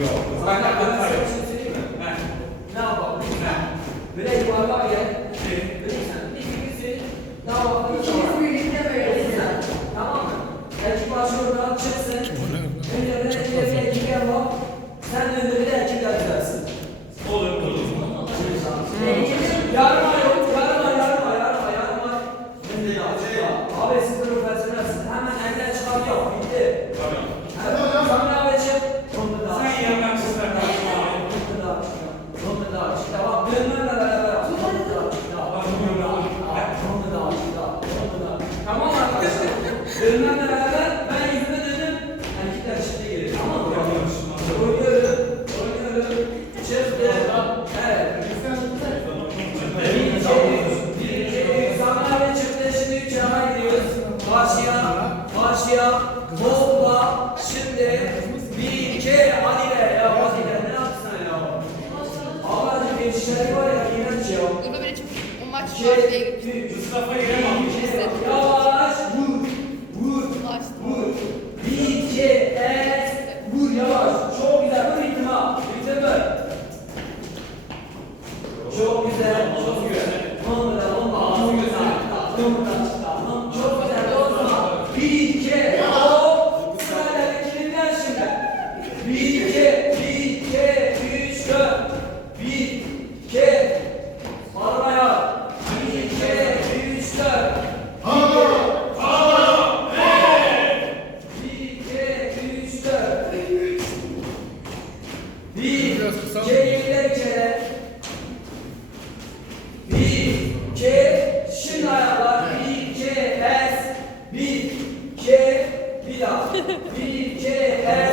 Yok. Bak bak bana söyleyeyim mi? Ne yapalım? Ne? Böyle yuvarlağa Dövmemle beraber ben yüzüme döndüm. Erkekler çifte gelir. Ama bırakıyorum şimdi. Oynuyorum. Oynuyorum. Çifte. Evet. Bir, iki, bir, iki, üç. Sandalye çifte. Şimdi üç yana gidiyoruz. Karşıya. Karşıya. Bomba. Şimdi. Bir, iki. Hadi be. Ya bak ya. Ne yapsın ya? Ama gençleri var ya. İğrenç ya. Emre böyle çok maç şey, var diye gitti. Mustafa Yavaş. Vur. Vita.